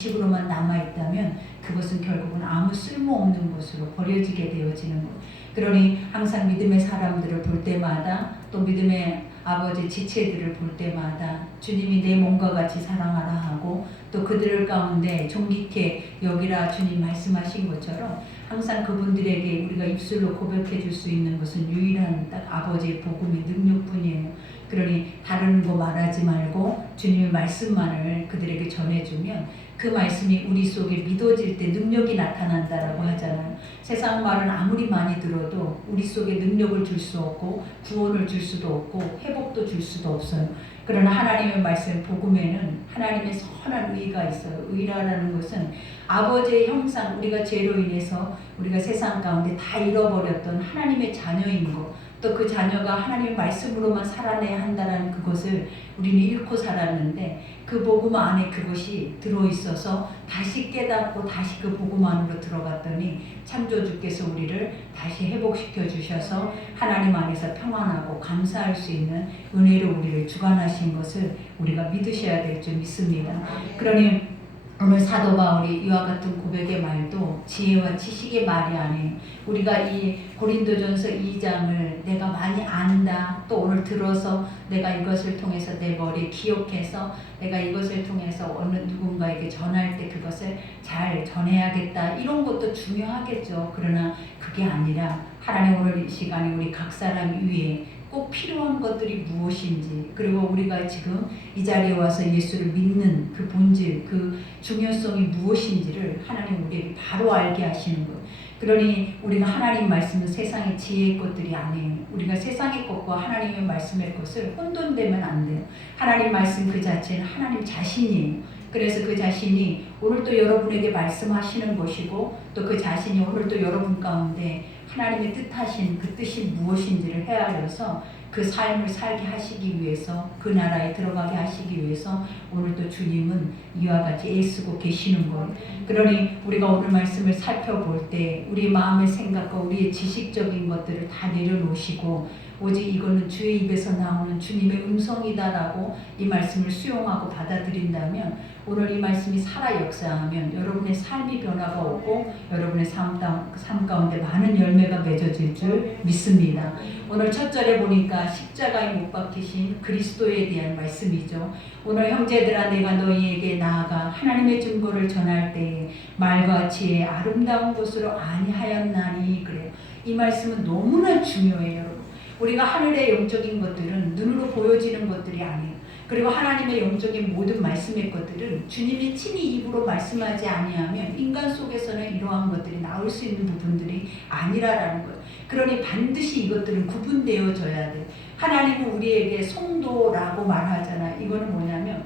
식으로만 남아있다면 그것은 결국은 아무 쓸모없는 것으로 버려지게 되어지는 것. 그러니 항상 믿음의 사람들을 볼 때마다 또 믿음의 아버지 지체들을 볼 때마다 주님이 내 몸과 같이 사랑하라 하고 또 그들 가운데 존귀케 여기라 주님 말씀하신 것처럼 항상 그분들에게 우리가 입술로 고백해 줄 수 있는 것은 유일한 딱 아버지의 복음의 능력뿐이에요. 그러니 다른 거 말하지 말고 주님의 말씀만을 그들에게 전해주면 그 말씀이 우리 속에 믿어질 때 능력이 나타난다라고 하잖아요. 세상 말은 아무리 많이 들어도 우리 속에 능력을 줄 수 없고 구원을 줄 수도 없고 회복도 줄 수도 없어요. 그러나 하나님의 말씀 복음에는 하나님의 선한 의가 있어요. 의라는 것은 아버지의 형상, 우리가 죄로 인해서 우리가 세상 가운데 다 잃어버렸던 하나님의 자녀인 것, 또 그 자녀가 하나님의 말씀으로만 살아내야 한다는 그것을 우리는 잃고 살았는데 그 복음 안에 그것이 들어있어서 다시 깨닫고 다시 그 복음 안으로 들어갔더니 창조주께서 우리를 다시 회복시켜 주셔서 하나님 안에서 평안하고 감사할 수 있는 은혜로 우리를 주관하신 것을 우리가 믿으셔야 될 줄 믿습니다. 그러니 오늘 사도 바울이 이와 같은 고백의 말도 지혜와 지식의 말이 아니에요. 우리가 이 고린도전서 2장을 내가 많이 안다, 또 오늘 들어서 내가 이것을 통해서 내 머리에 기억해서 내가 이것을 통해서 어느 누군가에게 전할 때 그것을 잘 전해야겠다, 이런 것도 중요하겠죠. 그러나 그게 아니라 하나님 오늘 이 시간에 우리 각 사람 위에 꼭 필요한 것들이 무엇인지, 그리고 우리가 지금 이 자리에 와서 예수를 믿는 그 본질, 그 중요성이 무엇인지를 하나님 우리에게 바로 알게 하시는 것. 그러니 우리가 하나님 말씀은 세상의 지혜의 것들이 아니에요. 우리가 세상의 것과 하나님의 말씀의 것을 혼돈되면 안 돼요. 하나님 말씀 그 자체는 하나님 자신이에요. 그래서 그 자신이 오늘 또 여러분에게 말씀하시는 것이고 또 그 자신이 오늘 또 여러분 가운데 하나님의 뜻하신 그 뜻이 무엇인지를 헤아려서 그 삶을 살게 하시기 위해서, 그 나라에 들어가게 하시기 위해서 오늘도 주님은 이와 같이 애쓰고 계시는 것. 그러니 우리가 오늘 말씀을 살펴볼 때 우리 마음의 생각과 우리의 지식적인 것들을 다 내려놓으시고 오직 이거는 주의 입에서 나오는 주님의 음성이다라고 이 말씀을 수용하고 받아들인다면 오늘 이 말씀이 살아 역사하면 여러분의 삶이 변화가 오고 여러분의 삶 가운데 많은 열매가 맺어질 줄 믿습니다. 오늘 첫 절에 보니까 십자가에 못 박히신 그리스도에 대한 말씀이죠. 오늘 형제들아 내가 너희에게 나아가 하나님의 증거를 전할 때에 말과 지혜 아름다운 것으로 아니하였나니 그래요. 이 말씀은 너무나 중요해요. 여러분. 우리가 하늘의 영적인 것들은 눈으로 보여지는 것들이 아니에요. 그리고 하나님의 영적인 모든 말씀의 것들은 주님이 친히 입으로 말씀하지 아니하면 인간 속에서는 이러한 것들이 나올 수 있는 부분들이 아니라라는 거예요. 그러니 반드시 이것들은 구분되어져야 돼. 하나님은 우리에게 성도라고 말하잖아요. 이거는 뭐냐면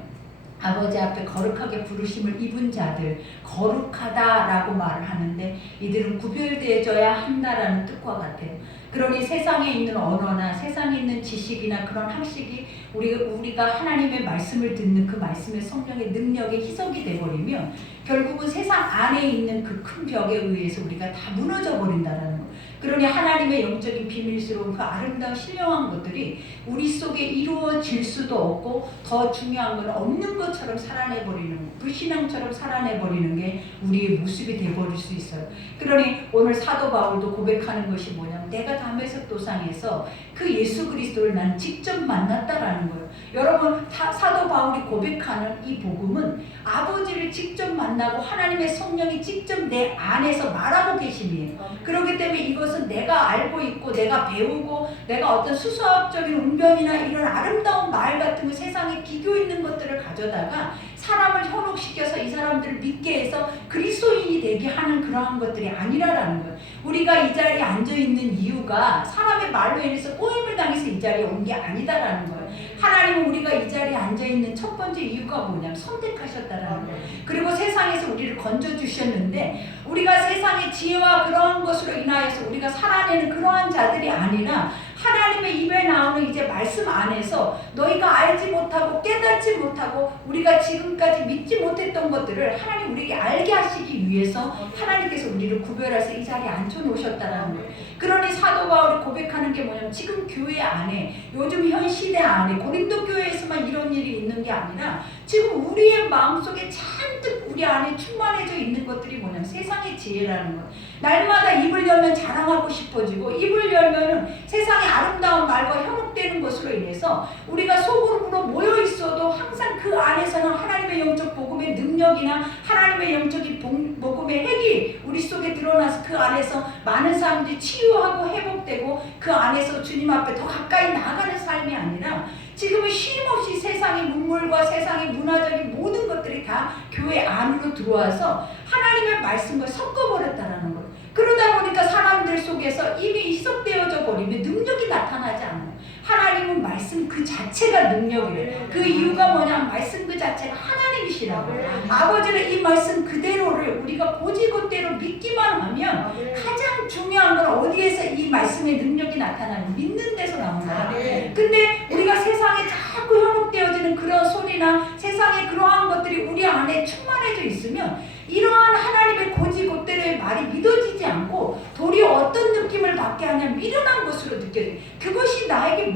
아버지 앞에 거룩하게 부르심을 입은 자들, 거룩하다라고 말을 하는데 이들은 구별되어져야 한다라는 뜻과 같아요. 그러니 세상에 있는 언어나 세상에 있는 지식이나 그런 학식이 우리가 하나님의 말씀을 듣는 그 말씀의 성령의 능력에 희석이 돼버리면 결국은 세상 안에 있는 그 큰 벽에 의해서 우리가 다 무너져 버린다는 거. 그러니 하나님의 영적인 비밀스러운 그 아름다운 신령한 것들이 우리 속에 이루어질 수도 없고 더 중요한 건 없는 것처럼 살아내버리는 거, 불신앙처럼 살아내버리는 게 우리의 모습이 돼버릴 수 있어요. 그러니 오늘 사도 바울도 고백하는 것이 뭐냐면 내가 다메섹 도상에서 그 예수 그리스도를 난 직접 만났다라는 거예요. 여러분 사도 바울이 고백하는 이 복음은 아버지를 직접 만나고 하나님의 성령이 직접 내 안에서 말하고 계심이에요. 그렇기 때문에 이것은 내가 알고 있고 내가 배우고 내가 어떤 수수학적인 웅변이나 이런 아름다운 말 같은 거 세상에 기교 있는 것들을 가져다가 사람을 현혹시켜서 이 사람들을 믿게 해서 그리스도인이 되게 하는 그러한 것들이 아니라라는 거예요. 우리가 이 자리에 앉아있는 이유가 사람의 말로 인해서 꼬임을 당해서 이 자리에 온 게 아니다라는 거예요. 하나님은 우리가 이 자리에 앉아있는 첫 번째 이유가 뭐냐면 선택하셨다라는 거예요. 그리고 세상에서 우리를 건져주셨는데 우리가 세상의 지혜와 그러한 것으로 인하여서 우리가 살아내는 그러한 자들이 아니라 하나님의 입에 나오는 이제 말씀 안에서 너희가 알지 못하고 깨닫지 못하고 우리가 지금까지 믿지 못했던 것들을 하나님 우리에게 알게 하시기 위해서 하나님께서 우리를 구별해서 이 자리에 앉혀놓으셨다는 거예요. 그러니 사도 바울이 고백하는 게 뭐냐면 지금 교회 안에 요즘 현 시대 안에 고린도 교회에서만 이런 일이 있는 게 아니라 지금 우리의 마음속에 잔뜩 우리 안에 충만해져 있는 것들이 뭐냐면 세상의 지혜라는 것. 날마다 입을 열면 자랑하고 싶어지고 입을 열면은 세상의 아름다운 말과 현혹되는 것으로 인해서 우리가 소그룹으로 모여 있어도 항상 그 안에서는 하나님의 영적 복음의 능력이나 하나님의 영적인 복음의 핵이 우리 속에 드러나서 그 안에서 많은 사람들이 치유하고 회복되고 그 안에서 주님 앞에 더 가까이 나아가는 삶이 아니라 지금은 쉼없이 세상의 문물과 세상의 문화적인 모든 것들이 다 교회 안으로 들어와서 하나님의 말씀과 섞어버렸다라는 것. 그러다 보니까 사람들 속에서 이미 희석되어져 버리면 능력이 나타나지 않아요. 하나님은 말씀 그 자체가 능력이에요. 그 이유가 뭐냐면 말씀 그 자체가 하나님이시라고. 아버지는 이 말씀 그대로를 우리가 고지고대로 믿기만 하면 가장 중요한 건 어디에서 이 말씀의 능력이 나타나요? 믿는 데서 나오는 거예요. 근데 우리가 세상에 자꾸 현혹되어지는 그런 소리나 세상의 그러한 것들이 우리 안에 충만해져 있으면 이러한 하나님의 고지고대로의 말이 믿어지지 않고 도리어 어떤 느낌을 받게 하냐면 미련한 것으로 느껴져요. 그것이 나에게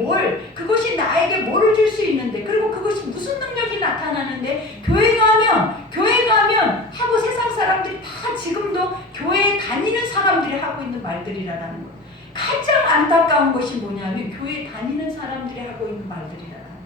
그것이 나에게 뭐를 줄 수 있는데, 그리고 그것이 무슨 능력이 나타나는데, 교회 가면 하고 세상 사람들이 다 지금도 교회에 다니는 사람들이 하고 있는 말들이라는 거. 가장 안타까운 것이 뭐냐면 교회 다니는 사람들이 하고 있는 말들이라는 거.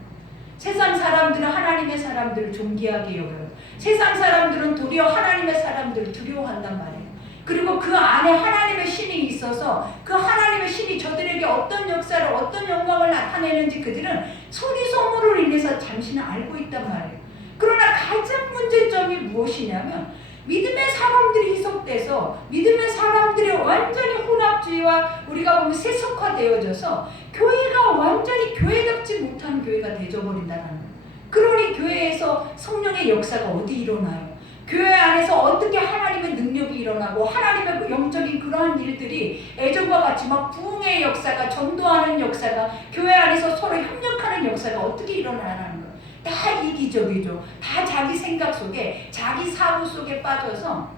세상 사람들은 하나님의 사람들을 존귀하게 여겨요. 세상 사람들은 도리어 하나님의 사람들을 두려워한단 말이에요. 그리고 그 안에 하나님의 신이 있어서 그 하나님의 신이 저들에게 어떤 역사를 어떤 영광을 나타내는지 그들은 소리소문으로 인해서 잠시는 알고 있단 말이에요. 그러나 가장 문제점이 무엇이냐면 믿음의 사람들이 희석돼서 믿음의 사람들이 완전히 혼합주의와 우리가 보면 세속화되어져서 교회가 완전히 교회답지 못한 교회가 되어버린다는 거예요. 그러니 교회에서 성령의 역사가 어디 일어나요? 교회 안에서 어떻게 하나님의 능력이 일어나고 하나님의 영적인 그러한 일들이 예전과 같이 막 부흥의 역사가, 전도하는 역사가, 교회 안에서 서로 협력하는 역사가 어떻게 일어나라는 거예요. 다 이기적이죠. 다 자기 생각 속에, 자기 사고 속에 빠져서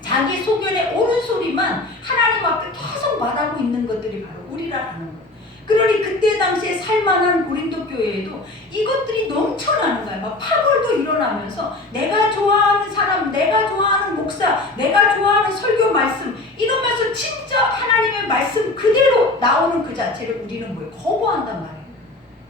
자기 소견의 옳은 소리만 하나님 앞에 계속 말하고 있는 것들이 바로 우리라는 거예요. 그러니 그때 당시에 살만한 고린도 교회에도 이것들이 넘쳐나는 거야. 막 파벌도 일어나면서 내가 좋아하는 사람, 내가 좋아하는 목사, 내가 좋아하는 설교 말씀 이러면서 진짜 하나님의 말씀 그대로 나오는 그 자체를 우리는 뭐예요? 거부한단 말이에요.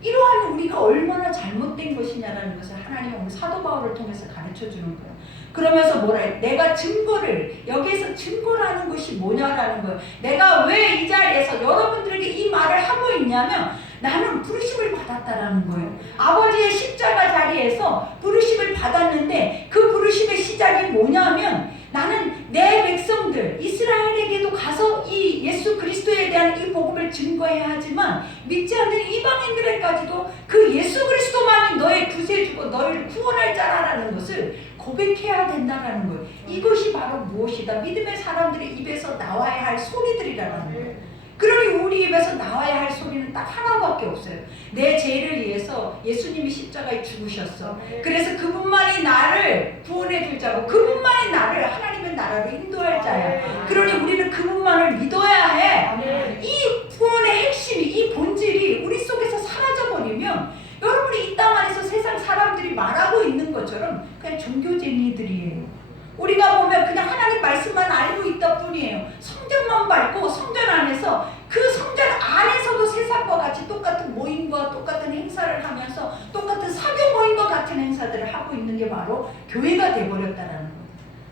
이러한 우리가 얼마나 잘못된 것이냐라는 것을 하나님은 오늘 사도 바울을 통해서 가르쳐주는 거예요. 그러면서 뭐라 해? 내가 증거를, 여기에서 증거라는 것이 뭐냐라는 거예요. 내가 왜 이 자리에서 여러분들에게 이 말을 하고 있냐면 나는 부르심을 받았다라는 거예요. 아버지의 십자가 자리에서 부르심을 받았는데 그 부르심의 시작이 뭐냐면 나는 내 백성들 이스라엘에게도 가서 이 예수 그리스도에 대한 이 복음을 증거해야 하지만 믿지 않는 이방인들에게까지도 그 예수 그리스도만이 너의 구세주고 너를 구원할 자라는 것을 고백해야 된다라는 거예요. 이것이 바로 무엇이다? 믿음의 사람들의 입에서 나와야 할 소리들이라는 거예요. 그러니 우리 입에서 나와야 할 소리는 딱 하나밖에 없어요. 내 죄를 위해서 예수님이 십자가에 죽으셨어. 그래서 그분만이 나를 구원해 줄 자고 그분만이 나를 하나님의 나라로 인도할 자야. 그러니 우리는 그분만을 믿어야 해. 이 구원의 핵심이, 이 본질이 우리 속에서 사라져버리면 여러분이 이 땅 안에서 세상 사람들이 말하고 있는 것처럼 그냥 종교쟁이들이에요. 우리가 보면 그냥 하나님 말씀만 알고 있다 뿐이에요. 성전만 밟고 성전 안에서 그 성전 안에서도 세상과 같이 똑같은 모임과 똑같은 행사를 하면서 똑같은 사교 모임과 같은 행사들을 하고 있는 게 바로 교회가 되어버렸다는 거예요.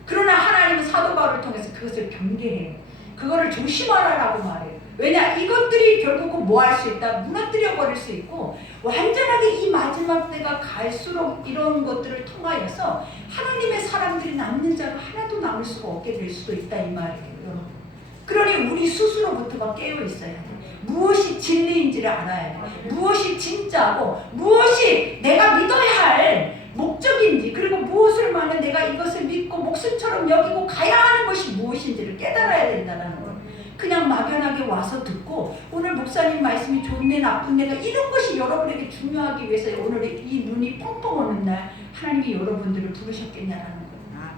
그러나 하나님은 사도 바울을 통해서 그것을 경계해요. 그거를 조심하라라고 말해요. 왜냐? 이것들이 결국은 뭐 할 수 있다? 무너뜨려 버릴 수 있고 완전하게 이 마지막 때가 갈수록 이런 것들을 통하여서 하나님의 사람들이 남는 자가 하나도 남을 수가 없게 될 수도 있다 이 말이에요. 여러분. 그러니 우리 스스로부터가 깨어 있어야 돼. 무엇이 진리인지를 알아야 돼. 무엇이 진짜고 무엇이 내가 믿어야 할 목적인지, 그리고 무엇을 말하면 내가 이것을 믿고 목숨처럼 여기고 가야 하는 것이 무엇인지를 깨달아야 된다는 거예요. 그냥 막연하게 와서 듣고 오늘 목사님 말씀이 좋네 나쁘네가 이런 것이 여러분에게 중요하기 위해서 오늘 이 눈이 펑펑 오는 날 하나님이 여러분들을 부르셨겠냐라는 거예요.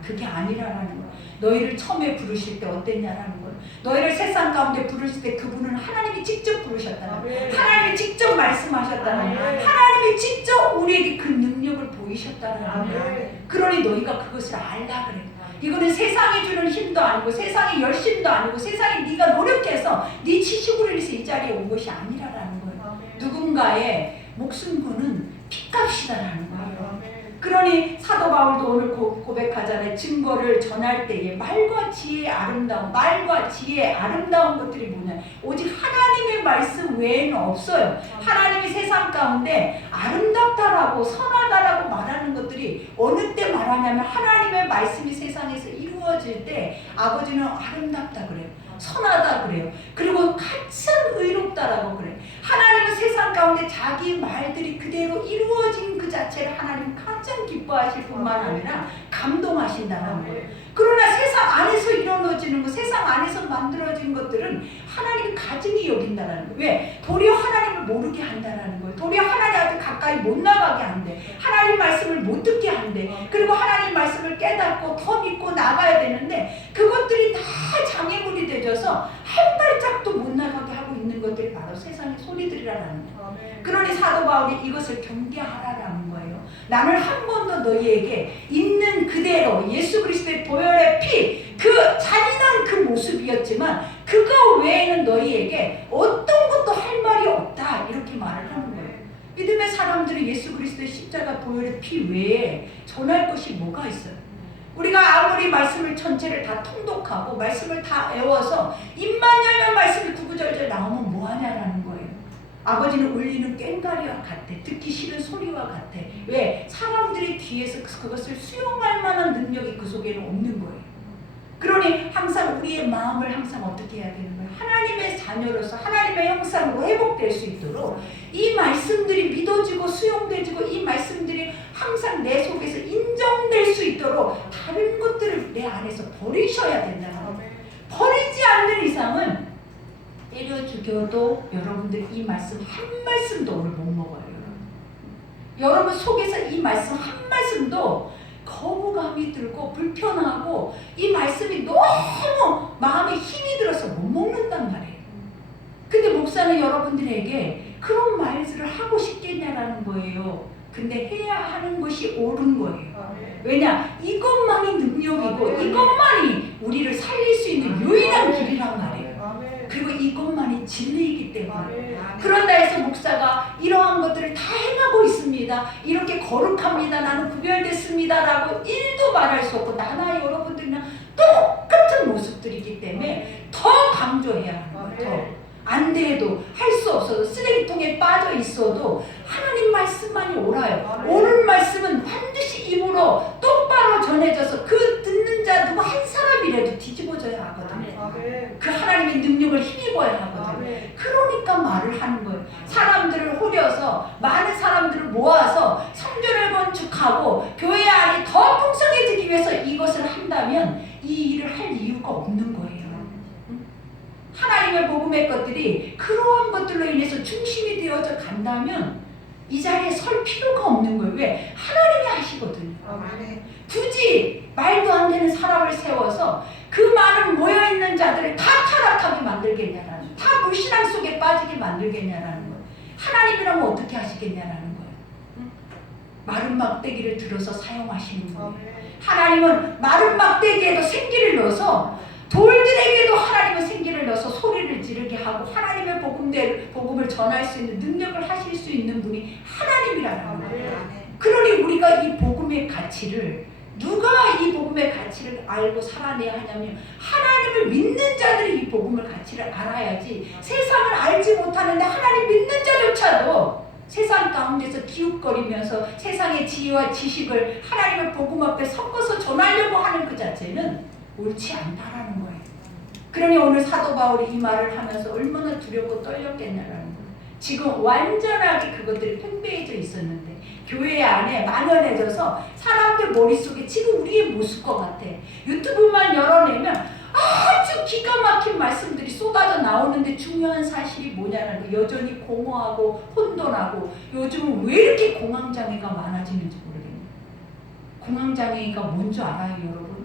그게 아니라라는 거예요. 너희를 처음에 부르실 때 어땠냐라는 거예요. 너희를 세상 가운데 부르실 때 그분은 하나님이 직접 부르셨다는 거예요. 하나님이 직접 말씀하셨다는 거예요. 하나님이 직접 우리에게 그 능력을 보이셨다는 거예요. 그러니 너희가 그것을 알라 그래요. 이거는 세상이 주는 힘도 아니고 세상의 열심도 아니고 세상에 네가 노력해서 네 지식으로 인해서 이 자리에 온 것이 아니라라는 거예요. 누군가의 목숨 거는 핏값이다라는 거예요. 그러니 사도 바울도 오늘 고백하잖아요. 증거를 전할 때에 말과 지혜의 아름다움, 말과 지혜의 아름다운 것들이 뭐냐? 오직 하나님의 말씀 외에는 없어요. 하나님이 세상 가운데 아름답다라고 선하다라고 말하는 것들이 어느 때 말하냐면 하나님의 말씀이 세상에서 이루어질 때 아버지는 아름답다 그래요. 선하다 그래요. 그리고 가장 의롭다라고 그래요. 하나님은 세상 가운데 자기 말들이 그대로 이루어진 그 자체를 하나님 가장 기뻐하실 뿐만 아니라 감동하신다는 거예요. 그러나 세상 안에서 이루어지는 것, 세상 안에서 만들어진 것들은 하나님이 가증히 여긴다는 거예요. 왜? 도리어 하나님을 모르게 한다는 거예요. 도리어 하나님 앞에 가까이 못 나가게 한대. 하나님 말씀을 못 듣게 한대. 그리고 하나님 말씀을 깨닫고 더 믿고 나가야 되는데 그것들이 다 장애물이 되져서 한 발짝도 못 나가게 하고 있는 것들이 바로 세상의 소리들이라는 거예요. 그러니 사도 바울이 이것을 경계하라라는 거예요. 나는 한 번도 너희에게 있는 그대로 예수 그리스도의 보혈의 피, 그 잔인한 그 모습이었지만 그거 외에는 너희에게 어떤 것도 할 말이 없다 이렇게 말을 하는 거예요. 믿음의 사람들이 예수 그리스도의 십자가 보혈의 피 외에 전할 것이 뭐가 있어요? 우리가 아무리 말씀을 전체를 다 통독하고 말씀을 다 외워서 입만 열면 말씀이 구구절절 나오면 뭐하냐라는 거예요. 아버지는 울리는 꽹과리와 같아. 듣기 싫은 소리와 같아. 왜? 사람들이 귀에서 그것을 수용할 만한 능력이 그 속에는 없는 거예요. 그러니 항상 우리의 마음을 항상 어떻게 해야 되는 거예요? 하나님의 자녀로서 하나님의 형상으로 회복될 수 있도록 이 말씀들이 믿어지고 수용되지고 이 말씀들이 항상 내 속에서 인정될 수 있도록 다른 것들을 내 안에서 버리셔야 된다는 거예요. 버리지 않는 이상은 때려 죽여도 여러분들 이 말씀 한 말씀도 오늘 못 먹어요. 여러분 속에서 이 말씀 한 말씀도 거부감이 들고 불편하고 이 말씀이 너무 마음에 힘이 들어서 못 먹는단 말이에요. 근데 목사는 여러분들에게 그런 말들을 하고 싶겠냐라는 거예요. 근데 해야 하는 것이 옳은 거예요. 왜냐? 이것만이 능력이고 이것만이 우리를 살릴 수 있는 유일한 길이란 말이에요. 그리고 이것만이 진리이기 때문에 그런다 해서 목사가 이러한 것들을 다 행하고 있습니다. 이렇게 거룩합니다. 나는 구별됐습니다. 라고 일도 말할 수 없고 나나 여러분들이나 똑같은 모습들이기 때문에 더 강조해야 하는 거예요. 안 돼도 할 수 없어도 쓰레기통에 빠져 있어도 하나님 말씀만이 옳아요. 옳은 말씀은 반드시 입으로 똑바로 전해져서 그 듣는 자 누구 한 사람이라도 뒤집어져야 하거든요. 그 하나님의 능력을 힘입어야 하거든요. 그러니까 말을 하는 거예요. 사람들을 호려서 많은 사람들을 모아서 성전을 건축하고 교회 안이 더 풍성해지기 위해서 이것을 한다면 이 일을 할 이유가 없는 거예요. 하나님의 복음의 것들이 그러한 것들로 인해서 중심이 되어져 간다면 이 자리에 설 필요가 없는 거예요. 왜? 하나님이 하시거든요. 굳이 말도 안 되는 사람을 세워서 그 많은 모여있는 자들을 다 타락하게 만들겠냐라는, 다 불신앙 속에 빠지게 만들겠냐라는 거예요. 하나님이라면 어떻게 하시겠냐라는 거예요. 마른 막대기를 들어서 사용하시는 거예요. 하나님은 마른 막대기에도 생기를 넣어서 돌들에게도 하나님의 생기를 넣어서 소리를 지르게 하고 하나님의 복음을 전할 수 있는 능력을 하실 수 있는 분이 하나님이라는 거예요. 그러니 우리가 이 복음의 가치를, 누가 이 복음의 가치를 알고 살아내야 하냐면 하나님을 믿는 자들이 이 복음의 가치를 알아야지. 세상을 알지 못하는데 하나님 믿는 자조차도 세상 가운데서 기웃거리면서 세상의 지혜와 지식을 하나님의 복음 앞에 섞어서 전하려고 하는 그 자체는 옳지 않다라는 거예요. 그러니 오늘 사도 바울이 이 말을 하면서 얼마나 두렵고 떨렸겠냐라는 거예요. 지금 완전하게 그것들이 팽배해져 있었는데 교회 안에 만연해져서 사람들 머릿속에 지금 우리의 모습과 같아. 유튜브만 열어내면 아주 기가 막힌 말씀들이 쏟아져 나오는데 중요한 사실이 뭐냐는 거. 여전히 공허하고 혼돈하고 요즘은 왜 이렇게 공황장애가 많아지는지 모르겠네요. 공황장애가 뭔지 알아요, 여러분?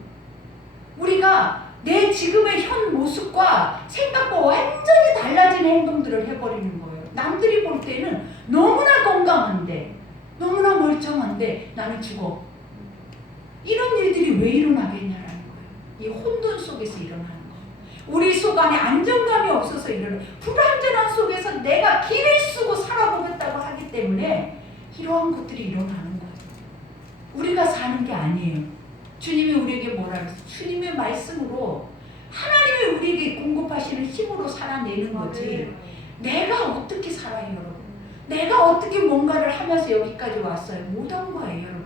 내 지금의 현 모습과 생각과 완전히 달라진 행동들을 해버리는 거예요. 남들이 볼 때는 너무나 건강한데, 너무나 멀쩡한데 나는 죽어. 이런 일들이 왜 일어나겠냐라는 거예요. 이 혼돈 속에서 일어나는 거예요. 우리 속 안에 안정감이 없어서 일어나는, 불안전한 속에서 내가 길을 쓰고 살아보겠다고 하기 때문에 이러한 것들이 일어나는 거예요. 우리가 사는 게 아니에요. 주님이 우리에게 뭐라 그랬어요? 주님의 말씀으로, 하나님이 우리에게 공급하시는 힘으로 살아내는 거지. 내가 어떻게 살아요, 여러분? 내가 어떻게 뭔가를 하면서 여기까지 왔어요? 못한 거예요, 여러분.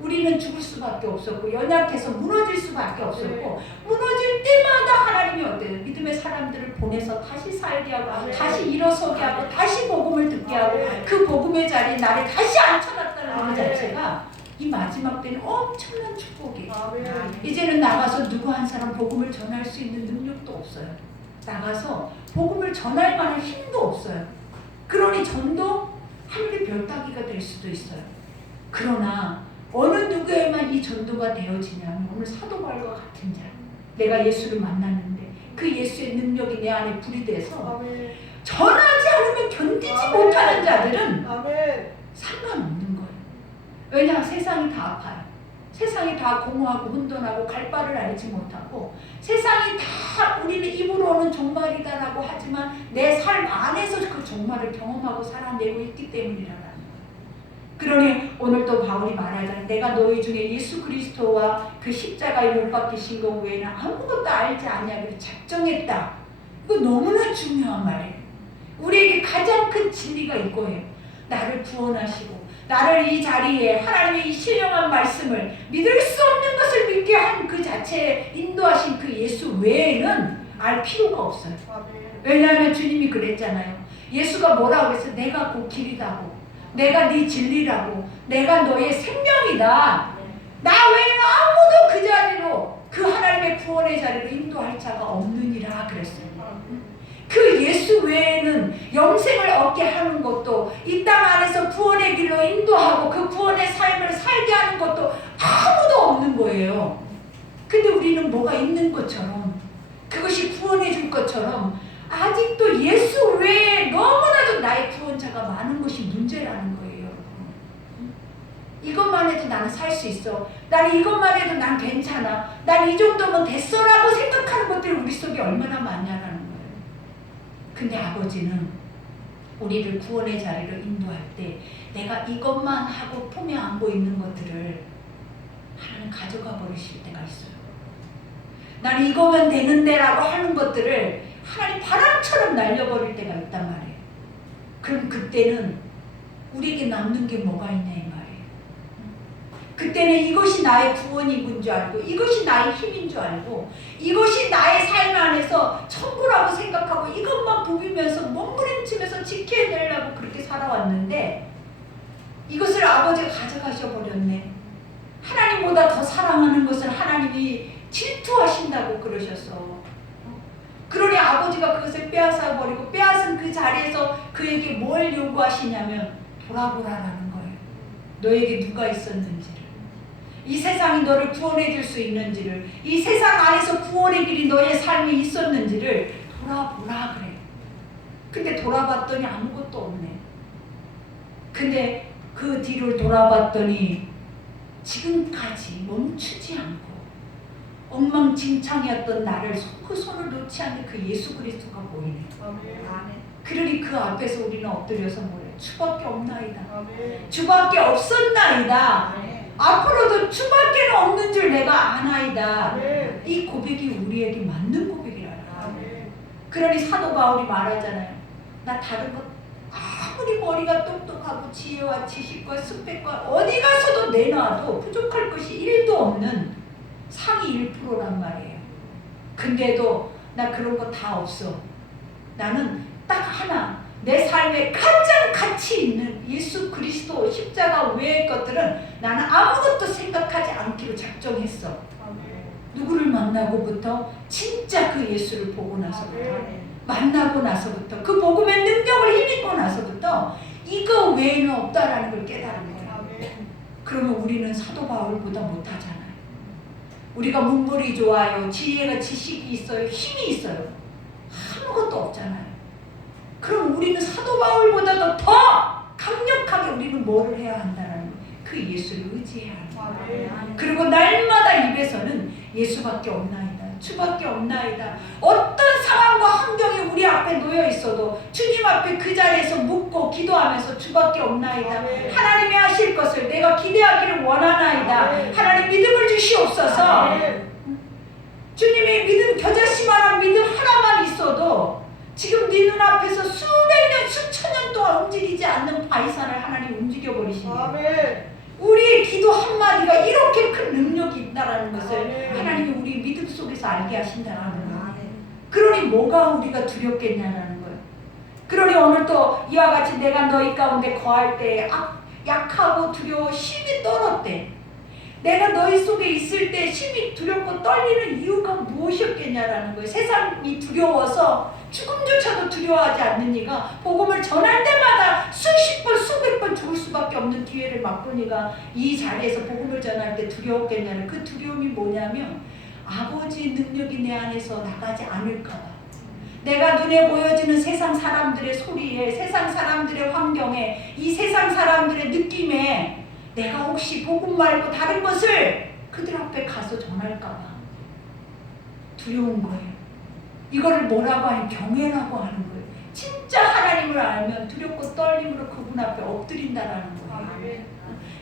우리는 죽을 수밖에 없었고, 연약해서 무너질 수밖에 없었고, 무너질 때마다 하나님이 어때요? 믿음의 사람들을 보내서 다시 살게 하고, 다시 일어서게 하고, 다시 복음을 듣게 하고, 그 복음의 자리에 나를 다시 앉혀놨다는 것 자체가 이 마지막 때는 엄청난 축복이에요. 이제는 나가서 누구 한 사람 복음을 전할 수 있는 능력도 없어요. 나가서 복음을 전할 만한 힘도 없어요. 그러니 전도 하늘의 별 따기가 될 수도 있어요. 그러나 어느 누구에만 이 전도가 되어지냐면, 오늘 사도 바울과 같은 자, 내가 예수를 만났는데 그 예수의 능력이 내 안에 불이 돼서 전하지 않으면 견디지 못하는 자들은 상관없는 거예요. 왜냐? 세상이 다 아파요. 세상이 다 공허하고 혼돈하고 갈 바를 알지 못하고, 세상이 다 우리는 입으로는 종말이다라고 하지만 내 삶 안에서 그 종말을 경험하고 살아내고 있기 때문이라는 거예요. 그러니 오늘도 바울이 말하자면, 내가 너희 중에 예수 그리스도와 그 십자가에 못 박히신 것 외에는 아무것도 알지 아니하기를 작정했다. 이거 너무나 중요한 말이에요. 우리에게 가장 큰 진리가 이거예요. 나를 구원하시고 나를 이 자리에 하나님의 이 신령한 말씀을, 믿을 수 없는 것을 믿게 한 그 자체에 인도하신 그 예수 외에는 알 필요가 없어요. 왜냐하면 주님이 그랬잖아요. 예수가 뭐라고 했어요? 내가 곧 길이라고, 내가 네 진리라고, 내가 너의 생명이다. 나 외에는 아무도 그 자리로, 그 하나님의 구원의 자리로 인도할 자가 없느니라 그랬어요. 그 예수 외에는 영생을 얻게 하는 것도, 이 땅 안에서 구원의 길로 인도하고 그 구원의 삶을 살게 하는 것도 아무도 없는 거예요. 근데 우리는 뭐가 있는 것처럼, 그것이 구원해 줄 것처럼 아직도 예수 외에 너무나도 나의 구원자가 많은 것이 문제라는 거예요, 여러분. 이것만 해도 나는 살 수 있어. 나는 이것만 해도 난 괜찮아. 난 이 정도면 됐어라고 생각하는 것들이 우리 속에 얼마나 많냐라는 거예요. 근데 아버지는 우리를 구원의 자리로 인도할 때 내가 이것만 하고 품에 안고 있는 것들을 하나님 가져가 버리실 때가 있어요. 나는 이거면 되는데 라고 하는 것들을 하나님 바람처럼 날려버릴 때가 있단 말이에요. 그럼 그때는 우리에게 남는 게 뭐가 있냐 이 말이에요. 그때는 이것이 나의 구원인 줄 알고, 이것이 나의 힘인 줄 알고, 이것이 나의 삶 안에서 천국이라고 생각하고 이것만 부비면서 몸부림치면서 지켜내려고 그렇게 살아왔는데, 이것을 아버지가 가져가셔 버렸네. 하나님보다 더 사랑하는 것을 하나님이 질투하신다고 그러셨어. 그러니 아버지가 그것을 빼앗아 버리고, 빼앗은 그 자리에서 그에게 뭘 요구하시냐면 돌아보라라는 거예요. 너에게 누가 있었는지를, 이 세상이 너를 구원해 줄 수 있는지를, 이 세상 안에서 구원의 길이 너의 삶에 있었는지를 돌아보라 그래요. 근데 돌아봤더니 아무것도 없네. 근데 그 뒤를 돌아봤더니 지금까지 멈추지 않고 엉망진창이었던 나를 그 손을 놓지 않는 그 예수 그리스도가 보이네. 그러니 그 앞에서 우리는 엎드려서 뭐래? 주밖에 없나이다. 주밖에 없었나이다. 앞으로도 주밖에는 없는 줄 내가 아나이다. 이 고백이 우리에게 맞는 고백이라. 그러니 사도 바울이 말하잖아요. 나 다른 것 아무리 머리가 똑똑하고 지혜와 지식과 스펙과 어디 가서도 내놔도 부족할 것이 1도 없는 상위 1%란 말이에요. 근데도 나 그런 거 다 없어. 나는 딱 하나, 내 삶에 가장 가치 있는 예수 그리스도 십자가 외의 것들은 나는 아무것도 생각하지 않기로 작정했어. 누구를 만나고부터, 진짜 그 예수를 보고 나서부터, 만나고 나서부터, 그 복음의 능력을 힘입고 나서부터 이거 외에는 없다라는 걸 깨달은 거예요. 그러면 우리는 사도 바울보다 못하잖아요. 우리가 문물이 좋아요, 지혜가 지식이 있어요, 힘이 있어요. 아무것도 없잖아요. 그럼 우리는 사도 바울보다도 더 강력하게 우리는 뭐를 해야 한다는 거예요? 그 예수를 의지해야 한다. 그리고 날마다 입에서는 예수밖에 없나이다, 주밖에 없나이다. 어떤 상황과 환경이 우리 앞에 놓여 있어도 주님 앞에 그 자리에서 묻고 기도하면서 주밖에 없나이다. 하나님이 하실 것을 내가 기대하기를 원하나이다. 하나님 믿음을 주시옵소서. 주님이 믿음, 겨자씨만한 믿음 하나만 있어도 지금 네 눈앞에서 수백 년, 수천 년 동안 움직이지 않는 바위산을 하나님 움직여버리시네요. 우리의 기도 한마디가 이렇게 큰 능력이 있다는 것을 하나님이 우리 믿음 속에서 알게 하신다는 거예요. 그러니 뭐가 우리가 두렵겠냐라는 거예요. 그러니 오늘 또 이와 같이 내가 너희 가운데 거할 때 약하고 두려워 심히 떨었대. 내가 너희 속에 있을 때 심히 두렵고 떨리는 이유가 무엇이었겠냐라는 거예요. 세상이 두려워서 죽음조차도 두려워하지 않는 이가 복음을 전할 때마다 수십 번 수백 번 죽을 수밖에 없는 기회를 맛보니가 이 자리에서 복음을 전할 때 두려웠겠냐는 그 두려움이 뭐냐면 아버지의 능력이 내 안에서 나가지 않을까 봐. 내가 눈에 보여지는 세상 사람들의 소리에, 세상 사람들의 환경에, 이 세상 사람들의 느낌에 내가 혹시 복음 말고 다른 것을 그들 앞에 가서 전할까 봐 두려운 거예요. 이거를 뭐라고 하니? 경외라고 하는 거예요. 진짜 하나님을 알면 두렵고 떨림으로 그분 앞에 엎드린다라는 거예요.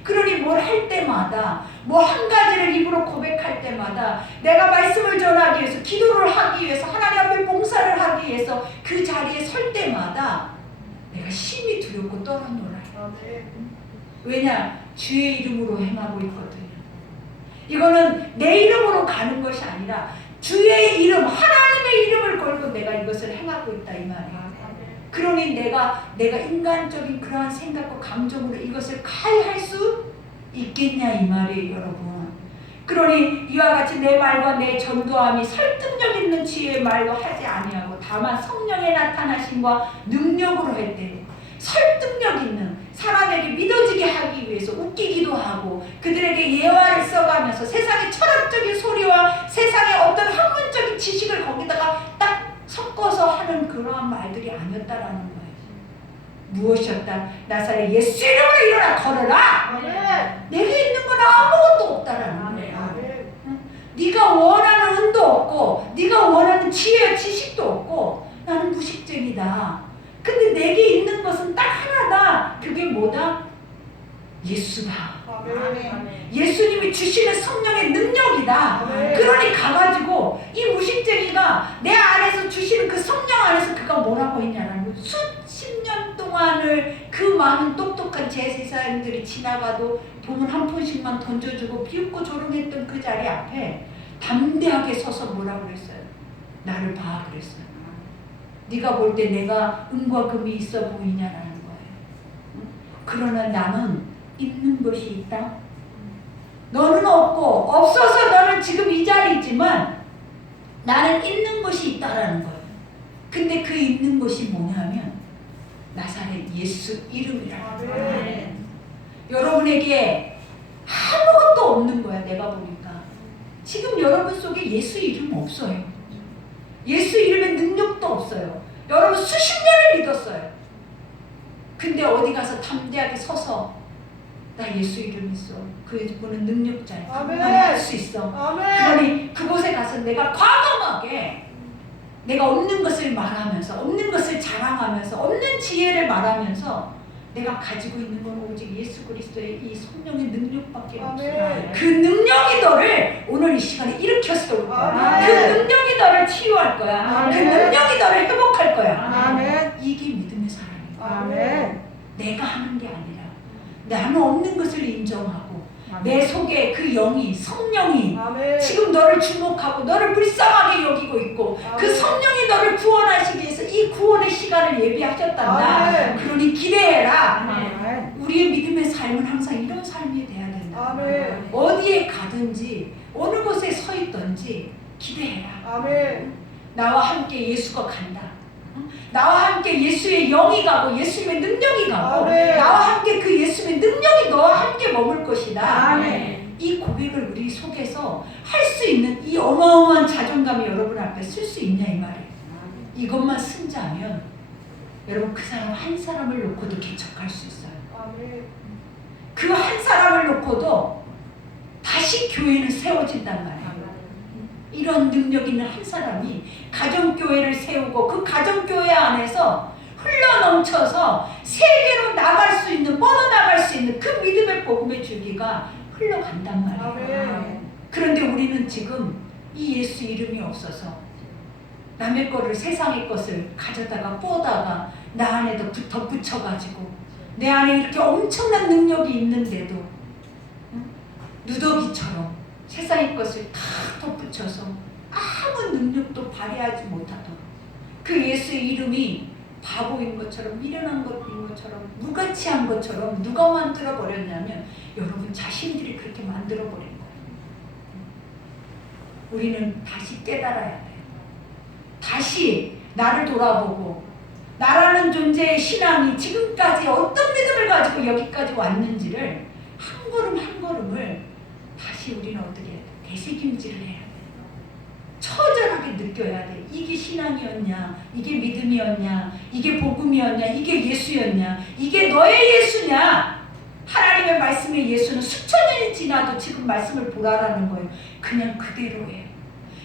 그러니 뭘 할 때마다, 뭐 한 가지를 입으로 고백할 때마다, 내가 말씀을 전하기 위해서, 기도를 하기 위해서, 하나님 앞에 봉사를 하기 위해서 그 자리에 설 때마다 내가 심히 두렵고 떨어놀아요. 왜냐? 주의 이름으로 행하고 있거든요. 이거는 내 이름으로 가는 것이 아니라 주의 이름, 하나님의 이름을 걸고 내가 이것을 행하고 있다 이 말이에요. 그러니 내가 인간적인 그러한 생각과 감정으로 이것을 가히 할 수 있겠냐 이 말이에요, 여러분. 그러니 이와 같이 내 말과 내 전도함이 설득력 있는 지혜의 말로 하지 아니하고 다만 성령의 나타나심과 능력으로 했대요. 설득력 있는, 사람에게 믿어지게 하기 위해서 웃기기도 하고 그들에게 예화를 써가면서 세상의 철학적인 소리와 세상의 어떤 학문적인 지식을 거기다가 딱 섞어서 하는 그러한 말들이 아니었다라는 거예요. 무엇이었다? 나사렛 예수 이름으로 일어나 걸어라. 내게 있는 건 아무것도 없다라는 거예요. 네가 원하는 은도 없고 네가 원하는 지혜와 지식도 없고 나는 무식쟁이다. 근데 내게 있는 것은 딱 하나다. 그게 뭐다? 예수다. 예수님이 주시는 성령의 능력이다. 그러니 가가지고 이 무식쟁이가 내 안에서 주시는 그 성령 안에서 그가 뭐라고 했냐는 거예요. 수십 년 동안을 그 많은 똑똑한 제사장들이 지나가도 돈을 한 푼씩만 던져주고 비웃고 조롱했던 그 자리 앞에 담대하게 서서 뭐라고 그랬어요? 나를 봐 그랬어요. 네가 볼 때 내가 은과 금이 있어 보이냐라는 거예요. 그러나 나는 있는 것이 있다. 너는 없고 없어서 너는 지금 이 자리에 있지만 나는 있는 것이 있다라는 거예요. 근데 그 있는 것이 뭐냐면 나사렛 예수 이름이라는 거예요. 여러분에게 아무것도 없는 거야. 내가 보니까 지금 여러분 속에 예수 이름 없어요. 예수 이름의 능력도 없어요. 여러분 수십 년을 믿었어요. 근데 어디 가서 담대하게 서서 나 예수 이름 있어. 그분은 능력자야. 그분은 할 수 있어. 그러니 그곳에 가서 내가 과감하게 내가 없는 것을 말하면서 없는 것을 자랑하면서 없는 지혜를 말하면서 내가 가지고 있는 건 오직 예수 그리스도의 이 성령의 능력밖에 없어요. 그 능력이 너를 오늘 이 시간에 일으켜 세울 거야. 그 능력이 너를 치유할 거야. 그 능력이 너를 회복할 거야. 이게 믿음의 사람이에요. 내가 하는 게 아니라 나는 없는 것을 인정하고 내 속에 그 영이, 성령이 지금 너를 주목하고 너를 불쌍하게 여기고 있고 그 성령이 너를 구원하시기 위해서 이 구원의 시간을 예비하셨단다. 그러니 기대해라. 우리의 믿음의 삶은 항상 이런 삶이 돼야 된다. 어디에 가든지 어느 곳에 서 있든지 기대해라. 나와 함께 예수가 간다. 나와 함께 예수의 영이 가고 예수님의 능력이 가고 나와 함께 그 예수님의 능력이 너와 함께 머물 것이다. 이 고백을 우리 속에서 할 수 있는 이 어마어마한 자존감이 여러분 앞에 쓸 수 있냐 이 말이에요. 이것만 쓴다면 여러분 그 사람 한 사람을 놓고도 개척할 수 있어요. 그 한 사람을 놓고도 다시 교회는 세워진단 말이에요. 이런 능력 있는 한 사람이 가정교회를 세우고 그 가정교회 안에서 흘러넘쳐서 세계로 나갈 수 있는, 뻗어나갈 수 있는 그 믿음의 복음의 줄기가 흘러간단 말이에요. 그런데 우리는 지금 이 예수 이름이 없어서 남의 거를, 세상의 것을 가져다가 뽀다가 나 안에도 덧붙여가지고 내 안에 이렇게 엄청난 능력이 있는데도 누더기처럼 세상의 것을 다 덧붙여서 아무 능력도 발휘하지 못하도록 그 예수의 이름이 바보인 것처럼, 미련한 것인 것처럼, 무가치한 것처럼 누가 만들어버렸냐면 여러분 자신들이 그렇게 만들어버린 거예요. 우리는 다시 깨달아야 돼요. 다시 나를 돌아보고 나라는 존재의 신앙이 지금까지 어떤 믿음을 가지고 여기까지 왔는지를 한 걸음 한 걸음을 다시 우리는 어떻게 해야 돼? 되새김질을 해야 돼. 처절하게 느껴야 돼. 이게 신앙이었냐? 이게 믿음이었냐? 이게 복음이었냐? 이게 예수였냐? 이게 너의 예수냐? 하나님의 말씀의 예수는 수천 년이 지나도 지금 말씀을 보라라는 거예요. 그냥 그대로예요.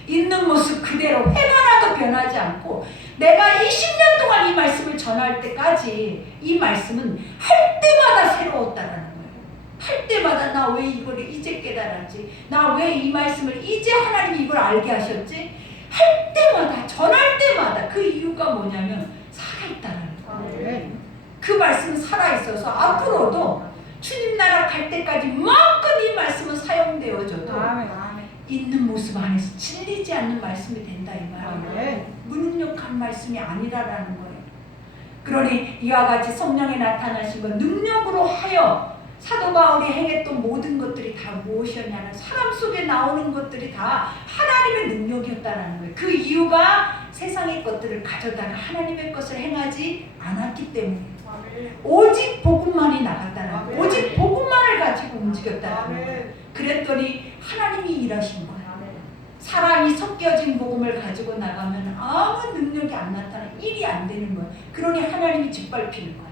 있는 모습 그대로 해가 나도 변하지 않고 내가 20년 동안 이 말씀을 전할 때까지 이 말씀은 할 때마다 새로웠다라는 거예요. 할 때마다 나 왜 이걸 이제 깨달았지? 나 왜 이 말씀을 이제 하나님이 이걸 알게 하셨지? 할 때마다, 전할 때마다 그 이유가 뭐냐면 살아있다라는 거예요. 그 말씀은 살아있어서 앞으로도 주님 나라 갈 때까지 만큼 이 말씀은 사용되어져도 있는 모습 안에서 질리지 않는 말씀이 된다 이 말이에요. 무능력한 말씀이 아니라라는 거예요. 그러니 이와 같이 성령에 나타나신 건 능력으로 하여 사도 바울이 행했던 모든 것들이 다 무엇이었냐면 사람 속에 나오는 것들이 다 하나님의 능력이었다라는 거예요. 그 이유가 세상의 것들을 가져다가 하나님의 것을 행하지 않았기 때문이에요. 오직 복음만이 나갔다라는 거예요. 오직 복음만을 가지고 움직였다라는 거예요. 그랬더니 하나님이 일하신 거예요. 사람이 섞여진 복음을 가지고 나가면 아무 능력이 안 나타나 일이 안 되는 거예요. 그러니 하나님이 짓밟히는 거예요.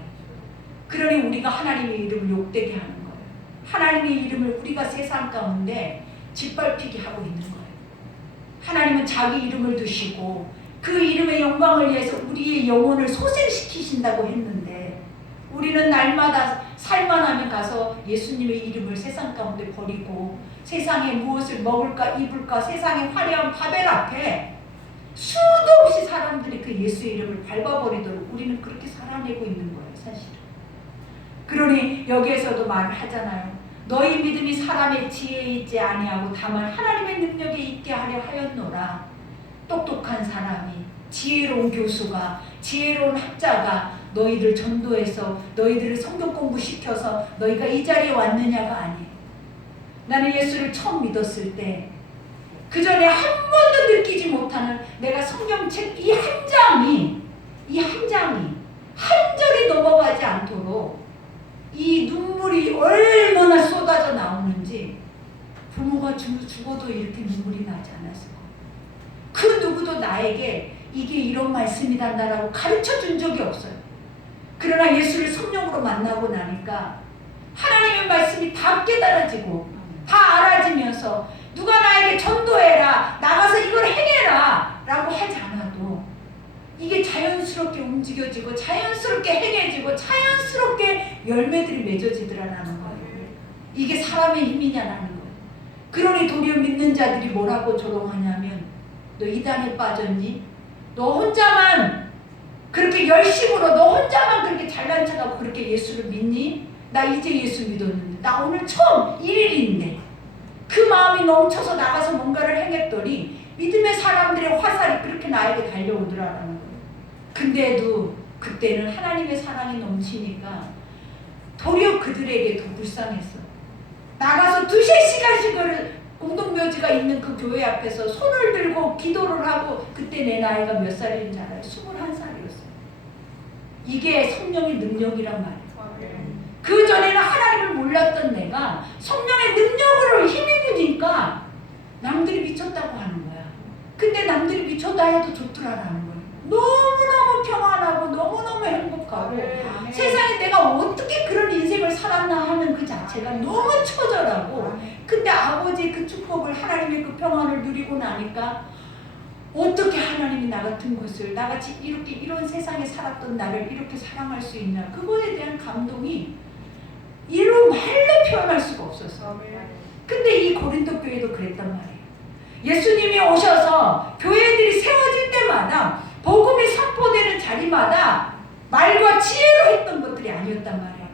그러니 우리가 하나님의 이름을 욕되게 하는 거예요. 하나님의 이름을 우리가 세상 가운데 짓밟히게 하고 있는 거예요. 하나님은 자기 이름을 두시고 그 이름의 영광을 위해서 우리의 영혼을 소생시키신다고 했는데 우리는 날마다 살만하면 가서 예수님의 이름을 세상 가운데 버리고 세상에 무엇을 먹을까 입을까 세상의 화려한 바벨 앞에 수도 없이 사람들이 그 예수의 이름을 밟아버리도록 우리는 그렇게 살아내고 있는 거예요, 사실은. 그러니 여기에서도 말을 하잖아요. 너희 믿음이 사람의 지혜에 있지 아니하고 다만 하나님의 능력에 있게 하려 하였노라. 똑똑한 사람이, 지혜로운 교수가, 지혜로운 학자가 너희를 전도해서 너희들을 성경 공부시켜서 너희가 이 자리에 왔느냐가 아니에요. 나는 예수를 처음 믿었을 때 그 전에 한 번도 느끼지 못하는 내가 성경책 이 한 장이 한 절이 넘어가지 않도록 이 눈물이 얼마나 쏟아져 나오는지 부모가 죽어도 이렇게 눈물이 나지 않았을 거예요. 그 누구도 나에게 이게 이런 말씀이란다라고 가르쳐 준 적이 없어요. 그러나 예수를 성령으로 만나고 나니까 하나님의 말씀이 다 깨달아지고 다 알아지면서 누가 나에게 전도해라, 나가서 이걸 행해라 라고 하지 않아도 이게 자연스럽게 움직여지고 자연스럽게 행해지고 자연스럽게 열매들이 맺어지더라는 거예요. 이게 사람의 힘이냐라는 거예요. 그러니 도리어 믿는 자들이 뭐라고 조롱하냐면 너 이단에 빠졌니? 너 혼자만 그렇게 열심으로 너 혼자만 그렇게 잘난 척하고 그렇게 예수를 믿니? 나 이제 예수 믿었는데 나 오늘 처음 1일인데 그 마음이 넘쳐서 나가서 뭔가를 행했더니 믿음의 사람들의 화살이 그렇게 나에게 달려오더라라는 거예요. 근데도 그때는 하나님의 사랑이 넘치니까 도리어 그들에게 더 불쌍했어. 나가서 2~3시간씩을 공동묘지가 있는 그 교회 앞에서 손을 들고 기도를 하고 그때 내 나이가 몇 살인지 알아요? 21살이었어요. 이게 성령의 능력이란 말이에요. 그 전에는 하나님을 몰랐던 내가 성령의 능력으로 힘입으니까 남들이 미쳤다고 하는 거야. 근데 남들이 미쳤다 해도 좋더라라는 거야. 너무너무 평안하고 너무너무 행복하고 세상에 내가 어떻게 그런 인생을 살았나 하는 그 자체가 너무 처절하고, 근데 아버지의 그 축복을, 하나님의 그 평안을 누리고 나니까 어떻게 하나님이 나 같은 것을, 나같이 이렇게 이런 세상에 살았던 나를 이렇게 사랑할 수 있나, 그거에 대한 감동이 이로 말로 표현할 수가 없었어. 근데 이 고린도 교회도 그랬단 말이에요. 예수님이 오셔서 교회들이 세워질 때마다, 복음이 선포되는 자리마다 말과 지혜로 했던 것들이 아니었단 말이에요.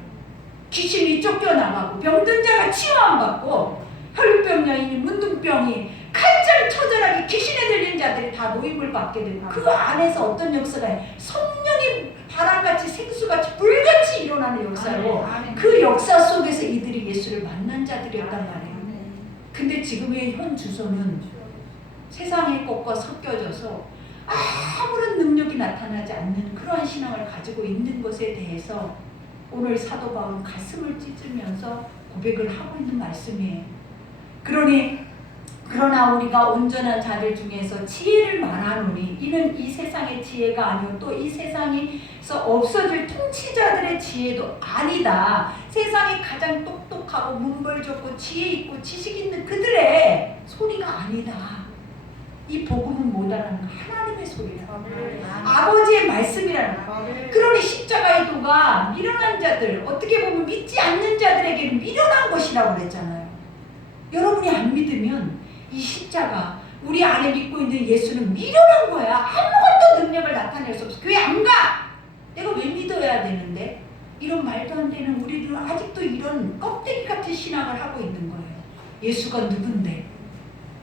귀신이 쫓겨나가고, 병든 자가 치유 안 받고, 혈루병 여인이, 문둥병이 칼절 처절하게 귀신에 들린 자들이 다 노임을 받게 되고, 그 안에서 어떤 역사가 성령이 바람같이 생수같이 불같이 일어나는 역사로, 그 역사 속에서 이들이 예수를 만난 자들이었단 말이에요. 근데 지금의 현 주소는 세상의 것과 섞여져서 아무런 능력이 나타나지 않는 그러한 신앙을 가지고 있는 것에 대해서 오늘 사도 바울은 가슴을 찢으면서 고백을 하고 있는 말씀이에요. 그러나 우리가 온전한 자들 중에서 지혜를 말하노니 이는 이 세상의 지혜가 아니요 또 이 세상에서 없어질 통치자들의 지혜도 아니다. 세상이 가장 똑똑하고 문벌 좋고 지혜 있고 지식 있는 그들의 소리가 아니다. 이 복음은 뭐다라는 거, 하나님의 소리라. 아버지의 말씀이라는 거. 그러니 십자가의 도가 미련한 자들, 어떻게 보면 믿지 않는 자들에게는 미련한 것이라고 그랬잖아요. 여러분이 안 믿으면 이 십자가, 우리 안에 믿고 있는 예수는 미련한 거야. 아무것도 능력을 나타낼 수 없어. 교회 안 가! 내가 왜 믿어야 되는데? 이런 말도 안 되는, 우리들은 아직도 이런 껍데기 같은 신앙을 하고 있는 거예요. 예수가 누군데?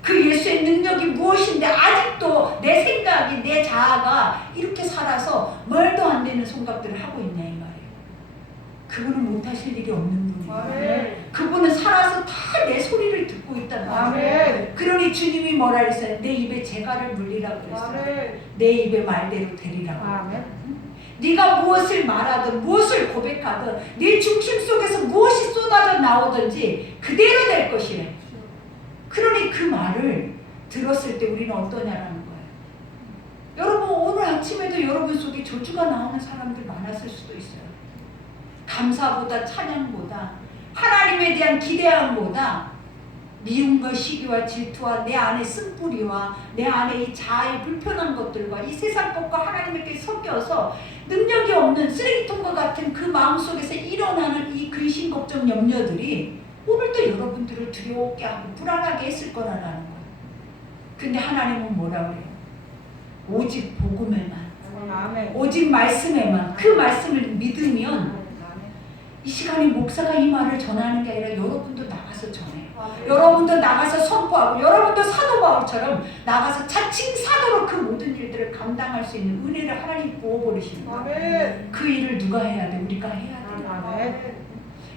그 예수의 능력이 무엇인데 아직도 내 생각이, 내 자아가 이렇게 살아서 말도 안 되는 생각들을 하고 있냐 이 말이에요. 그분은 못하실 일이 없는 분이에요. 그분은 살아서 다 내 소리를 듣고 있단 말이에요. 그러니 주님이 뭐라 그랬어요? 내 입에 재갈을 물리라고 그랬어요. 내 입에 말대로 되리라고. 네가 무엇을 말하든 무엇을 고백하든 네 중심 속에서 무엇이 쏟아져 나오든지 그대로 될 것이래. 그러니 그 말을 들었을 때 우리는 어떠냐라는 거예요. 여러분, 오늘 아침에도 여러분 속에 저주가 나오는 사람들 많았을 수도 있어요. 감사보다 찬양보다 하나님에 대한 기대함보다 미움과 시기와 질투와 내 안에 쓴뿌리와 내 안에 이 자아의 불편한 것들과 이 세상 것과 하나님께 섞여서 능력이 없는 쓰레기통과 같은 그 마음속에서 일어나는 이 근심, 걱정, 염려들이 오늘도 여러분들을 두려웠게 하고 불안하게 했을 거라는 거예요. 근데 하나님은 뭐라 그래요? 오직 복음에만, 오직 말씀에만, 그 말씀을 믿으면 이 시간에 목사가 이 말을 전하는 게 아니라 여러분도 나가서 전해요. 여러분도 나가서 선포하고, 여러분도 사도 바울처럼 나가서 자칭 사도로 그 모든 일들을 감당할 수 있는 은혜를 하나님 부어버리시는 거예요. 그 일을 누가 해야 돼? 우리가 해야 돼요.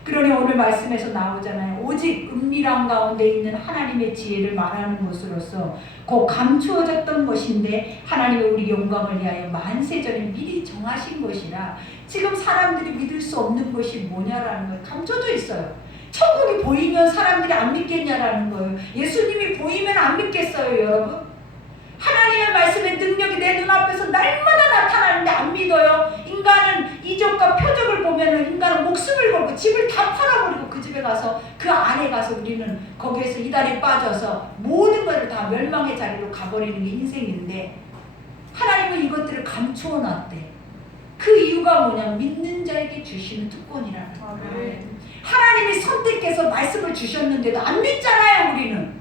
그러니 오늘 말씀에서 나오잖아요. 오직 은밀한 가운데 있는 하나님의 지혜를 말하는 것으로서 곧 감추어졌던 것인데 하나님의 우리 영광을 위하여 만세전에 미리 정하신 것이라. 지금 사람들이 믿을 수 없는 것이 뭐냐라는 거예요. 감춰져 있어요. 천국이 보이면 사람들이 안 믿겠냐라는 거예요. 예수님이 보이면 안 믿겠어요, 여러분? 하나님의 말씀의 능력이 내 눈앞에서 날마다 나타나는데 안 믿어요. 인간은 이적과 표적을 보면은 인간은 목숨을 걸고 집을 다 팔아버리고 그 집에 가서, 그 안에 가서 우리는 거기에서 이달에 빠져서 모든 것을 다 멸망의 자리로 가버리는 게 인생인데, 하나님은 이것들을 감추어 놨대. 그 이유가 뭐냐면 믿는 자에게 주시는 특권이라는 거예요. 하나님이 선택해서 말씀을 주셨는데도 안 믿잖아요, 우리는.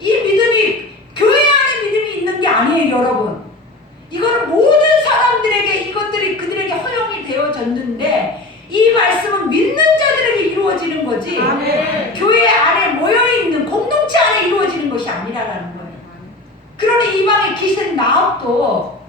이 믿음이 교회 안에 믿음이 있는 게 아니에요, 여러분. 이거는 모든 사람들에게 이것들이 그들에게 허용이 되어졌는데, 이 말씀은 믿는 자들에게 이루어지는 거지, 교회 안에 모여있는 공동체 안에 이루어지는 것이 아니라는 거예요. 그러니 이방의 기생 나합도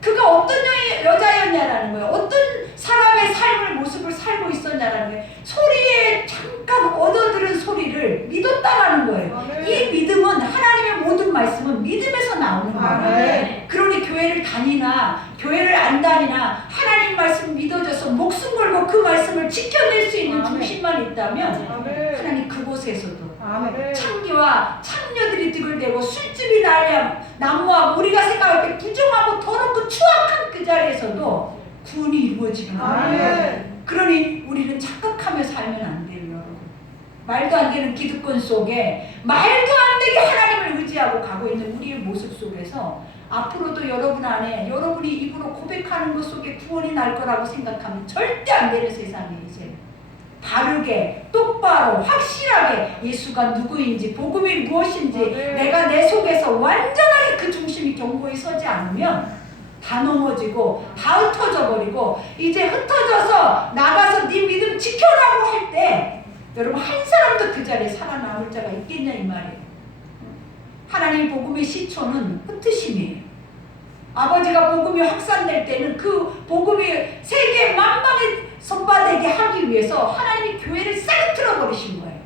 그가 어떤 여자였냐라는 거예요. 어떤 사람의 삶을, 모습을 살고 있었냐라는 거예요. 소리에 잠깐 얻어들은 소리를 믿었다라는 거예요. 이 믿음은, 하나님의 모든 말씀은 믿음에서 나오는 거예요. 그러니 교회를 다니나 교회를 안 다니나 하나님의 하나님 말씀 믿어져서 목숨 걸고 그 말씀을 지켜낼 수 있는 중심만 있다면 하나님 그곳에서도 창기와 창녀들이 들을대고 술집이 난무하고 우리가 생각할 때 부정하고 더럽고 추악한 그 자리에서도 구원이 이루어지는 거예요. 그러니 우리는 착각하며 살면 안 돼요, 여러분. 말도 안 되는 기득권 속에 말도 안 되게 하나님을 의지하고 가고 있는 우리의 모습 속에서 앞으로도 여러분 안에 여러분이 입으로 고백하는 것 속에 구원이 날 거라고 생각하면 절대 안 되는 세상이에요. 이제 바르게 똑바로 확실하게 예수가 누구인지 복음이 무엇인지 내가 내 속에서 완전하게 그 중심이 견고히 서지 않으면 다 넘어지고 다 흩어져 버리고 이제 흩어져서 나가서 네 믿음 지켜라고 할 때 여러분 한 사람도 그 자리에 살아남을 자가 있겠냐 이 말이에요. 하나님 복음의 시초는 흩으심이에요. 아버지가 복음이 확산될 때는 그 복음이 세계 만방에 선바되게 하기 위해서 하나님이 교회를 싹 틀어버리신 거예요.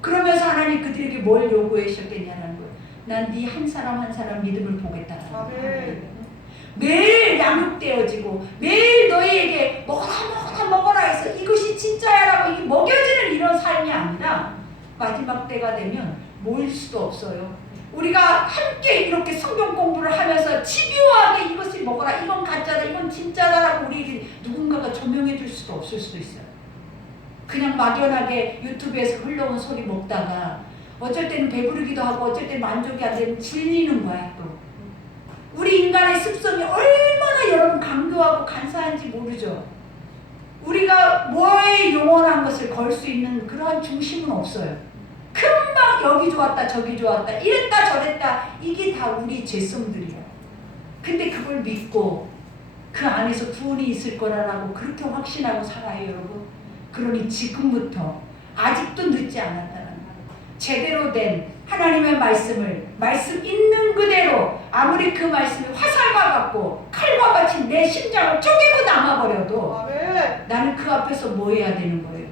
그러면서 하나님 그들에게 뭘 요구하셨겠냐는 거예요. 난 네 한 사람 한 사람 믿음을 보겠다는 거예요. 매일 양육되어지고 매일 너희에게 먹어라 해서 이것이 진짜야라고 먹여지는 이런 삶이 아니라 마지막 때가 되면 모일 수도 없어요. 우리가 함께 이렇게 성경 공부를 하면서 집요하게 이것을 먹어라, 이건 가짜다, 이건 진짜다라고 우리에게 누군가가 조명해 줄 수도 없을 수도 있어요. 그냥 막연하게 유튜브에서 흘러온 소리 먹다가 어쩔 때는 배부르기도 하고 어쩔 때는 만족이 안 되면 질리는 거야 또. 우리 인간의 습성이 얼마나 여러분 강교하고 간사한지 모르죠. 우리가 뭐에 영원한 것을 걸 수 있는 그러한 중심은 없어요. 금방 여기 좋았다 저기 좋았다 이랬다 저랬다 이게 다 우리 죄성들이에요. 근데 그걸 믿고 그 안에서 구원이 있을 거라고 그렇게 확신하고 살아요 여러분. 그러니 지금부터 아직도 늦지 않았다는 거예요. 제대로 된 하나님의 말씀 있는 그대로 아무리 그 말씀이 화살과 같고 칼과 같이 내 심장을 쪼개고 남아버려도 나는 그 앞에서 뭐 해야 되는 거예요?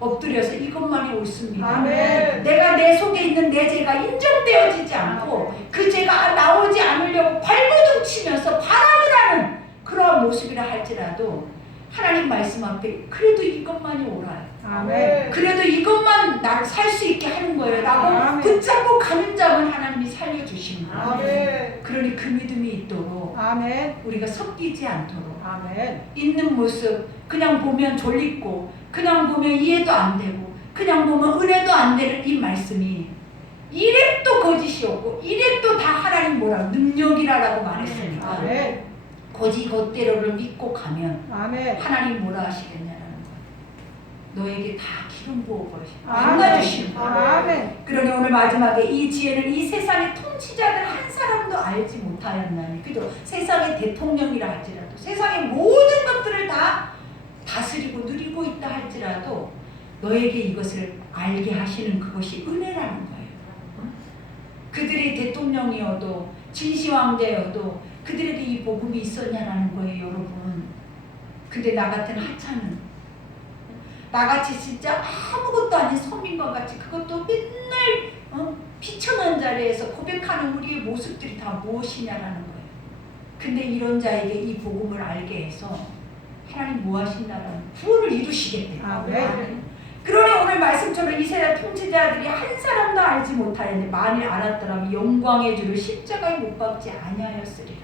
엎드려서 이것만이 옳습니다. 아멘. 내가 내 속에 있는 내 죄가 인정되어지지 않고 그 죄가 나오지 않으려고 발버둥 치면서 바람을 하는 그러한 모습이라 할지라도 하나님 말씀 앞에 그래도 이것만이 옳아요. 아멘. 그래도 이것만 나를 살 수 있게 하는 거예요 라고 아멘. 붙잡고 가는 자는 하나님이 살려주시는 거예요. 아멘. 그러니 그 믿음이 있도록 아멘. 우리가 섞이지 않도록 아멘. 있는 모습 그냥 보면 졸리고 그냥 보면 이해도 안 되고 그냥 보면 은혜도 안 되는 이 말씀이 이랩도 거짓이었고 이랩도 다 하나님 뭐라 능력이라고 말했으니까 아멘. 거짓 겉대로를 믿고 가면 아멘. 하나님 뭐라 하시겠냐는 거예요. 너에게 다 기름 부어버리시고 아멘. 만나주시는 거예요. 아멘. 그러니 오늘 마지막에 이 지혜는 이 세상의 통치자들 한 사람도 알지 못하였나니 그죠? 세상의 대통령이라 할지라도 세상의 모든 것들을 다 다스리고 누리고 있다 할지라도 너에게 이것을 알게 하시는 그것이 은혜라는 거예요. 그들이 대통령이어도 진시황제여도 그들에게 이 복음이 있었냐라는 거예요 여러분. 근데 나 같은 하찮은 나같이 진짜 아무것도 아닌 서민과 같이 그것도 맨날 비천한 자리에서 고백하는 우리의 모습들이 다 무엇이냐라는 거예요. 근데 이런 자에게 이 복음을 알게 해서 하나님 뭐 하신다라는 구원을 이루시겠대요. 아멘. 그러니 오늘 말씀처럼 이스라엘 통치자들이 한 사람도 알지 못하였는데 만일 알았더라면 영광의 주를 십자가에 못 박지 아니하였으리라.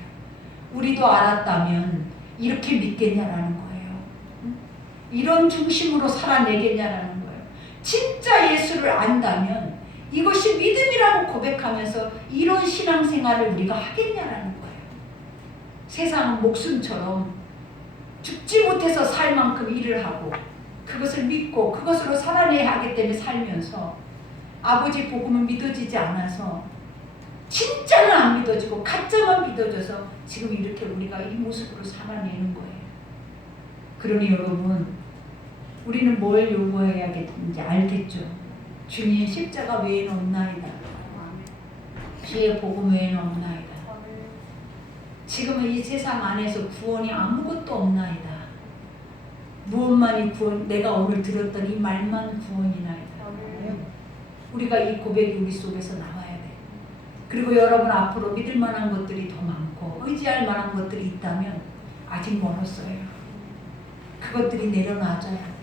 우리도 알았다면 이렇게 믿겠냐라는 거예요. 이런 중심으로 살아내겠냐라는 거예요. 진짜 예수를 안다면 이것이 믿음이라고 고백하면서 이런 신앙생활을 우리가 하겠냐라는 거예요. 세상은 목숨처럼 죽지 못해서 살 만큼 일을 하고 그것을 믿고 그것으로 살아내야 하기 때문에 살면서 아버지 복음은 믿어지지 않아서 진짜는 안 믿어지고 가짜만 믿어져서 지금 이렇게 우리가 이 모습으로 살아내는 거예요. 그러니 여러분 우리는 뭘 요구해야겠는지 알겠죠? 주님 십자가 외에는 없나이다. 주의 복음 외에는 없나이다. 지금은 이 세상 안에서 구원이 아무것도 없나이다. 무엇만이 구원, 내가 오늘 들었던 이 말만 구원이나이다. 우리가 이 고백이 우리 속에서 나와야 돼. 그리고 여러분 앞으로 믿을 만한 것들이 더 많고 의지할 만한 것들이 있다면 아직 멀었어요. 그것들이 내려놔줘야 돼.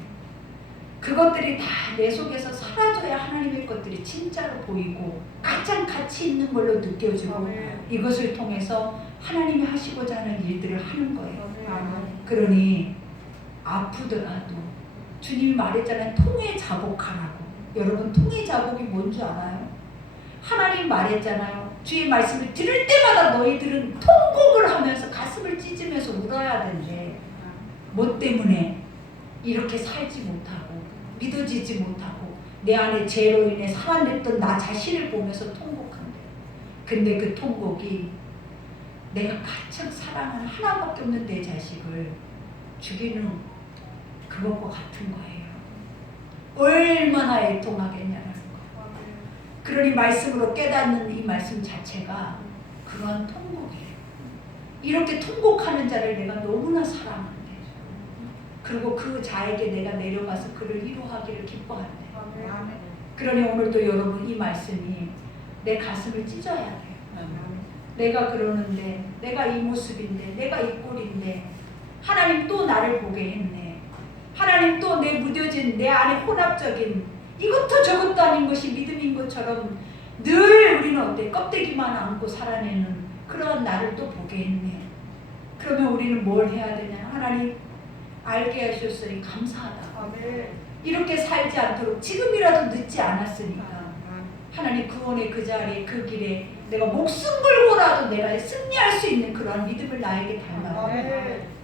그것들이 다 내 속에서 사라져야 하나님의 것들이 진짜로 보이고 가장 가치 있는 걸로 느껴지고 아멘. 이것을 통해서 하나님이 하시고자 하는 일들을 하는 거예요. 아멘. 그러니 아프더라도 주님이 말했잖아요. 통에 자복하라고. 여러분 통에 자복이 뭔지 알아요? 하나님 말했잖아요. 주의 말씀을 들을 때마다 너희들은 통곡을 하면서 가슴을 찢으면서 울어야 된대. 뭐 때문에? 이렇게 살지 못하고 믿어지지 못하고 내 안에 죄로 인해 살아냈던 나 자신을 보면서 통곡한대. 근데 그 통곡이 내가 가장 사랑하는 하나밖에 없는 내 자식을 죽이는 그것과 같은 거예요. 얼마나 애통하겠냐라는 거. 그러니 말씀으로 깨닫는 이 말씀 자체가 그러한 통곡이에요. 이렇게 통곡하는 자를 내가 너무나 사랑한대. 그리고 그 자에게 내가 내려가서 그를 위로하기를 기뻐한대. 그러니 오늘도 여러분 이 말씀이 내 가슴을 찢어야 돼요. 내가 그러는데, 내가 이 모습인데, 내가 이 꼴인데 하나님 또 나를 보게 했네. 하나님 또 내 무뎌진 내 안에 혼합적인 이것도 저것도 아닌 것이 믿음인 것처럼 늘 우리는 어때? 껍데기만 안고 살아내는 그런 나를 또 보게 했네. 그러면 우리는 뭘 해야 되냐? 하나님 알게 하셨으니 감사하다. 이렇게 살지 않도록 지금이라도 늦지 않았으니까 하나님 구원의 그 자리에 그 길에 내가 목숨 걸고라도 내가 승리할 수 있는 그러한 믿음을 나에게 달라고.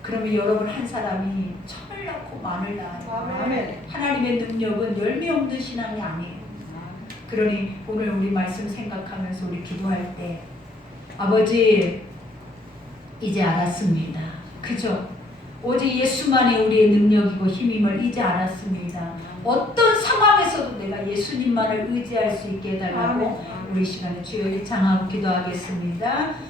그러면 여러분 한 사람이 천을 낳고 만을 낳아요. 아멘. 하나님의 능력은 열매 없는 신앙이 아니에요. 그러니 오늘 우리 말씀 생각하면서 우리 기도할 때 아버지 이제 알았습니다. 그죠? 오직 예수만이 우리의 능력이고 힘임을 이제 알았습니다. 어떤 상황에서도 내가 예수님만을 의지할 수 있게 해달라고 우리 시간에 주여 일창하고 기도하겠습니다.